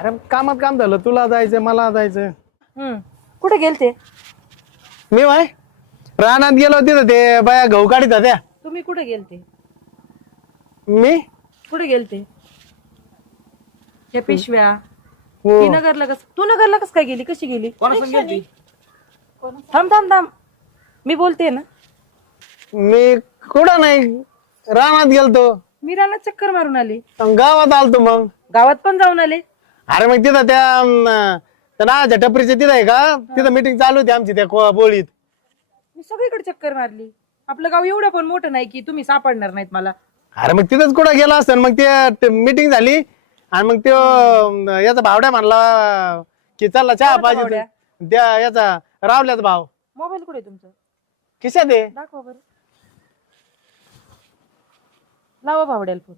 अरे कामात काम झालं, तुला जायचंय मला जायचं. कुठे गेलते मी भाई रानात गेलो तिथं ते बाया गहू काढीत होत्या. तुम्ही? कुठे गेलते? मी कुठे गेलते? या पिशव्या हो. ती नगरला तू नगरला कस काय गेली? कशी गेली? कोणासंग थांब थांब थांब, मी बोलते ना. मी कुठं नाही, रानात गेलतो. मी रानात चक्कर मारून आले, गावात आलतो. मग गावात पण जाऊन आले. अरे मग तिथं त्या नाच्या टपरीच्या तिथं आहे का, तिथं मीटिंग चालू होती आमची त्या बोळीत. मी सगळीकडे चक्कर मारली. आपलं गाव एवढं पण मोठं नाही की तुम्ही सापडणार नाहीत मला. अरे मग तिथंच कुठं गेला असतं. मग ते मीटिंग झाली आणि मग तो याचा भावड्या म्हणला की चला चहा कोणाचा पाहिजे. भावड्या? त्या याचा रावल्याचा भाव. मोबाईल कुठे तुमचं? खिशात आहे. दाखवा बरं. लावा भावड्याला फोन.